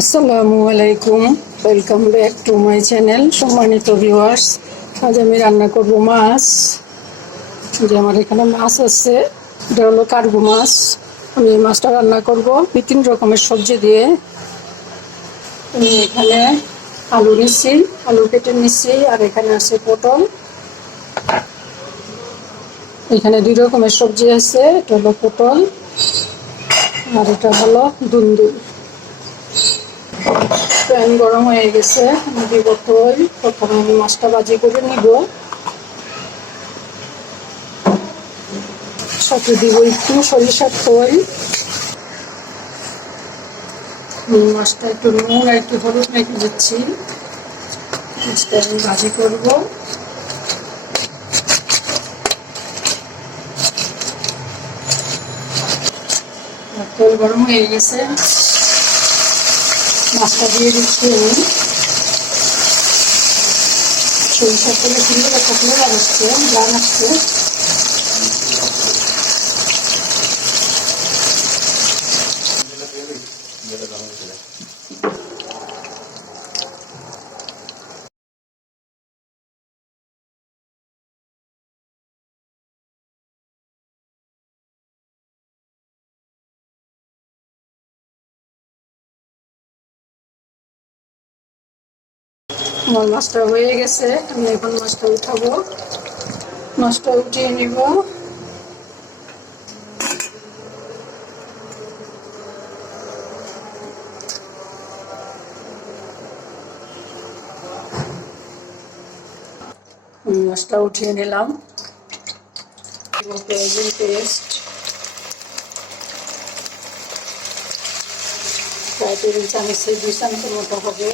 আসসালামু আলাইকুম, welcome back to my channel. সম্মানিত ভিউয়ার্স, আজ আমি রান্না করব মাছ। যে আমার এখানে মাছ আছে, এটা হলো কার্গো মাছ। আমি এই মাছটা রান্না করব 3 রকমের সবজি দিয়ে। আমি এখানে আলু নিচ্ছি, আলু কেটে নিচ্ছি, আর এখানে আছে পটল। এখানে 2 রকমের সবজি আছে, এটা হলো পটল আর এটা হলো দুন্দুল। প্যান গরম হয়ে গেছে, আমি দিব তেল। প্রথমে আমি মাছটা ভাজি করে নিব, সাথে দিব একটু সরিষার তেল। মাছটা একটু নুন আর একটু হলুদ রেখে দিচ্ছি। মাছটা আমি ভাজি করব। তেল গরম হয়ে গেছে, মাছটা দিয়ে দিচ্ছি আমি। সরিষার তেলে সুন্দর একটা ফ্লেভার আসছে, গান আসছে। আমার মাছটা হয়ে গেছে, আমি এখন মাছটা উঠাবো। মাছটা উঠিয়ে নিব। মাছটা উঠিয়ে নিলাম। পেঁয়াজের পেস্ট প্রায় 2 চামচের 2 চামচের মতো হবে।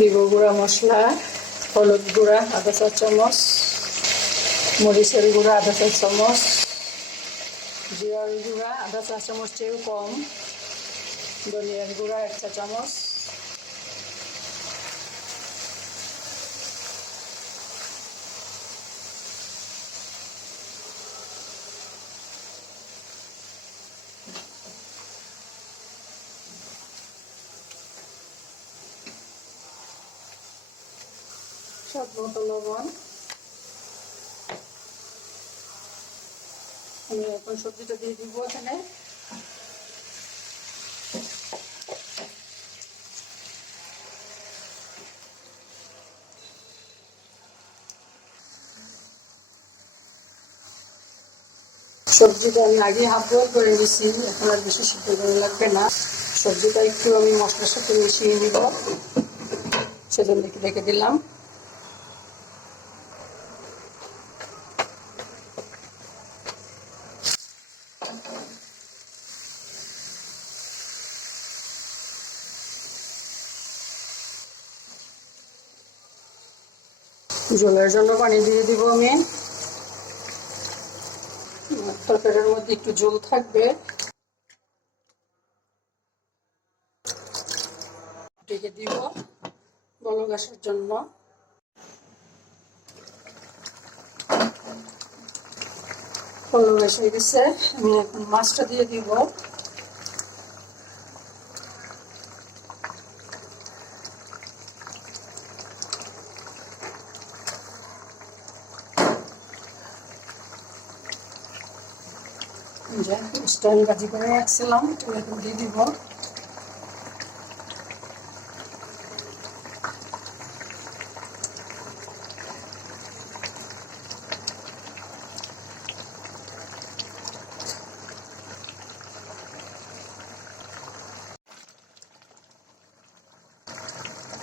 দিব গুঁড়া মশলা, হলুদ গুঁড়া আধা চা চামচ, মরিচের গুঁড়া আধা চা চামচ, জিরার গুঁড়া আধা চা চামচ চেয়েও কম, ধনিয়ার গুঁড়া 1 চা চামচ, স্বাদ মতো লবণ। আমি এখন সবজিটা দিয়ে দিব এখানে। সবজিটা আমি আগে হাফ বয়েল করে নিয়েছি, এখন আর বেশি সিদ্ধ করে লাগবে না। সবজিটা একটু আমি মশলার সাথে মিশিয়ে নিব, সেজন্য রেখে দিলাম। ঝোলের জন্য পানি দিয়ে দিব আমি। তরকারির মধ্যে একটু ঝোল থাকবে। ঢেকে দিব বলক আসার জন্য। বলক এসে গেছে, আমি এখন মাছটা দিয়ে দিব। মাছটা আমি ভাজি করে রাখছিলাম, এটা এখন দিয়ে দিব।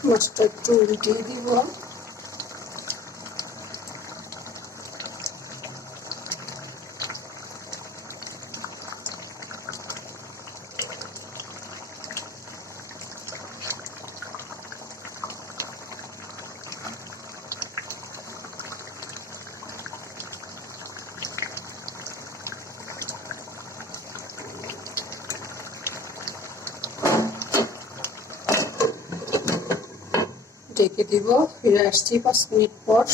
মাছটা একটু উল্টিয়ে দিব। ঢেকে দিব, ফিরে আসছি 5 মিনিট পর।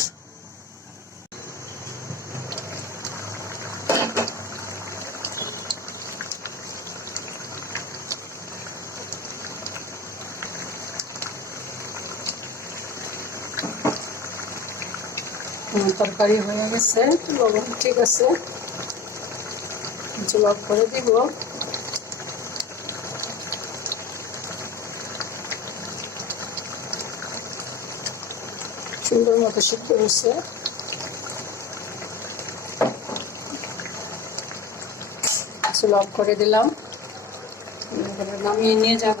তরকারি হয়ে গেছে, লবণ ঠিক আছে, চুলা অফ করে দিব। সুন্দর মতো সিদ্ধ হয়েছে। চুলা অফ করে দিলাম, নামিয়ে নিয়ে যাব।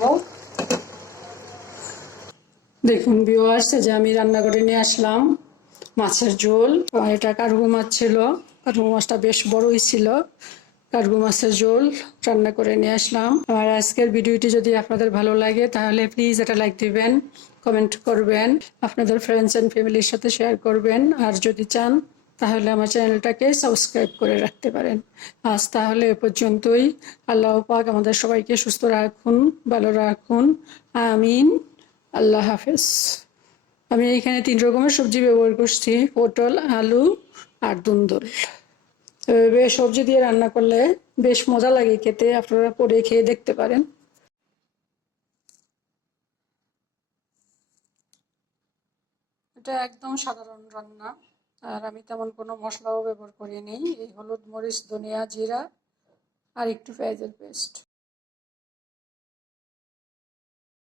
দেখুন ভিউয়ার্স, যে আমি রান্না করে নিয়ে আসলাম মাছের ঝোল। এটা কার্গো মাছ ছিল, কার্গো মাছটা বেশ বড়ই ছিল। কার্গো মাছের ঝোল রান্না করে নিয়ে আসলাম। আর আজকের ভিডিওটি যদি আপনাদের ভালো লাগে তাহলে প্লিজ এটা লাইক দিবেন, কমেন্ট করবেন, আপনাদের ফ্রেন্ডস অ্যান্ড ফ্যামিলির সাথে শেয়ার করবেন। আর যদি চান তাহলে আমার চ্যানেলটাকে সাবস্ক্রাইব করে রাখতে পারেন। আজ তাহলে এ পর্যন্তই। আল্লাহ পাক আমাদের সবাইকে সুস্থ রাখুন, ভালো রাখুন, আমিন। আল্লাহ হাফেজ। আমি এখানে 3 রকমের সবজি ব্যবহার করছি, পটল, আলু আর ধুন্দুল। এভাবে সবজি দিয়ে রান্না করলে বেশ মজা লাগে খেতে, আপনারা করে খেয়ে দেখতে পারেন। এটা একদম সাধারণ রান্না, আর আমি তেমন কোনো মশলাও ব্যবহার করিনি। এই হলুদ, মরিচ, ধনিয়া, জিরা আর একটু পেঁয়াজের পেস্ট।